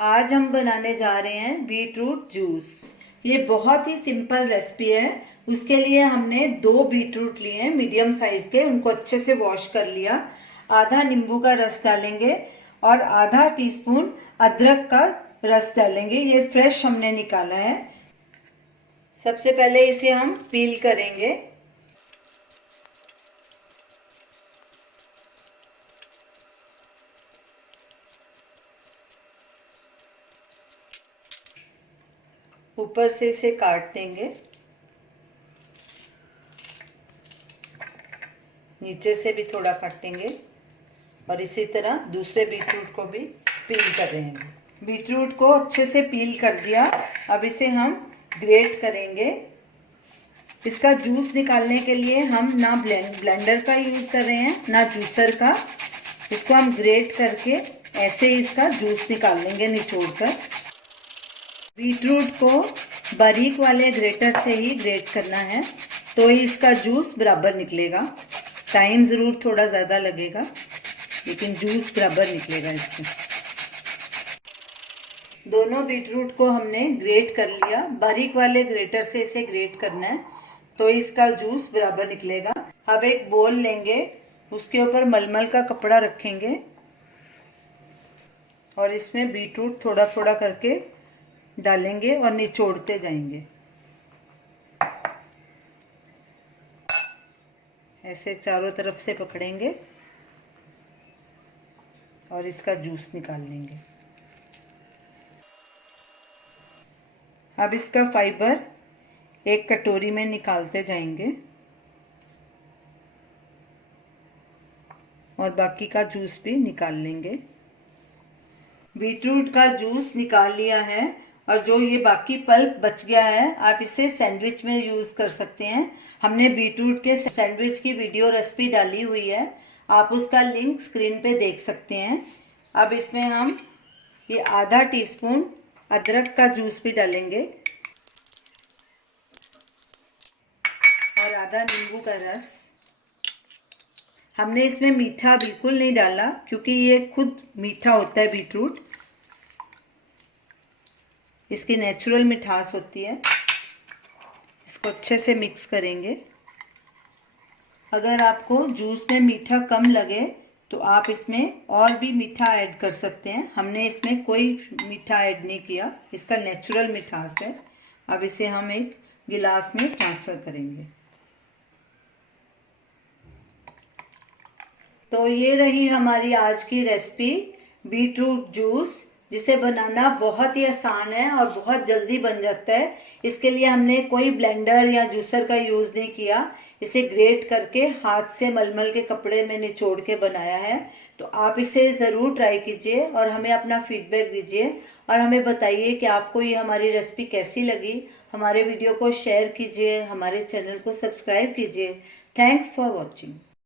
आज हम बनाने जा रहे हैं बीटरूट जूस। ये बहुत ही सिंपल रेसिपी है। उसके लिए हमने 2 बीटरूट लिए हैं मीडियम साइज के, उनको अच्छे से वॉश कर लिया। आधा नींबू का रस डालेंगे और आधा टीस्पून अदरक का रस डालेंगे। ये फ्रेश हमने निकाला है। सबसे पहले इसे हम पील करेंगे। ऊपर से इसे काट देंगे, नीचे से भी थोड़ा काटेंगे और इसी तरह दूसरे बीटरूट को भी पील कर रहे हैं। बीटरूट को अच्छे से पील कर दिया। अब इसे हम ग्रेट करेंगे। इसका जूस निकालने के लिए हम ना ब्लेंडर का यूज़ कर रहे हैं ना जूसर का। इसको हम ग्रेट करके ऐसे ही इसका जूस निकाल लेंगे निचोड़ कर। बीटरूट को बारीक वाले ग्रेटर से ही ग्रेट करना है, तो ही इसका जूस बराबर निकलेगा। टाइम ज़रूर थोड़ा ज़्यादा लगेगा, लेकिन जूस बराबर निकलेगा इससे। दोनों बीटरूट को हमने ग्रेट कर लिया। बारीक वाले ग्रेटर से इसे ग्रेट करना है, तो इसका जूस बराबर निकलेगा। अब एक बोल लेंगे, उसके ऊपर मलमल का कपड़ा रखेंगे और इसमें बीटरूट थोड़ा थोड़ा करके डालेंगे और निचोड़ते जाएंगे। ऐसे चारों तरफ से पकड़ेंगे और इसका जूस निकाल लेंगे। अब इसका फाइबर एक कटोरी में निकालते जाएंगे और बाकी का जूस भी निकाल लेंगे। बीटरूट का जूस निकाल लिया है और जो ये बाकी पल्प बच गया है, आप इसे सैंडविच में यूज़ कर सकते हैं। हमने बीटरूट के सैंडविच की वीडियो रेसिपी डाली हुई है, आप उसका लिंक स्क्रीन पे देख सकते हैं। अब इसमें हम ये आधा टीस्पून अदरक का जूस भी डालेंगे और आधा नींबू का रस। हमने इसमें मीठा बिल्कुल नहीं डाला, क्योंकि ये खुद मीठा होता है बीटरूट, इसकी नेचुरल मिठास होती है। इसको अच्छे से मिक्स करेंगे। अगर आपको जूस में मीठा कम लगे तो आप इसमें और भी मीठा ऐड कर सकते हैं। हमने इसमें कोई मीठा ऐड नहीं किया, इसका नेचुरल मिठास है। अब इसे हम एक गिलास में ट्रांसफ़र करेंगे। तो ये रही हमारी आज की रेसिपी बीटरूट जूस, जिसे बनाना बहुत ही आसान है और बहुत जल्दी बन जाता है। इसके लिए हमने कोई ब्लेंडर या जूसर का यूज़ नहीं किया। इसे ग्रेट करके हाथ से मलमल के कपड़े में निचोड़ के बनाया है। तो आप इसे ज़रूर ट्राई कीजिए और हमें अपना फीडबैक दीजिए और हमें बताइए कि आपको ये हमारी रेसिपी कैसी लगी। हमारे वीडियो को शेयर कीजिए, हमारे चैनल को सब्सक्राइब कीजिए। Thanks for watching.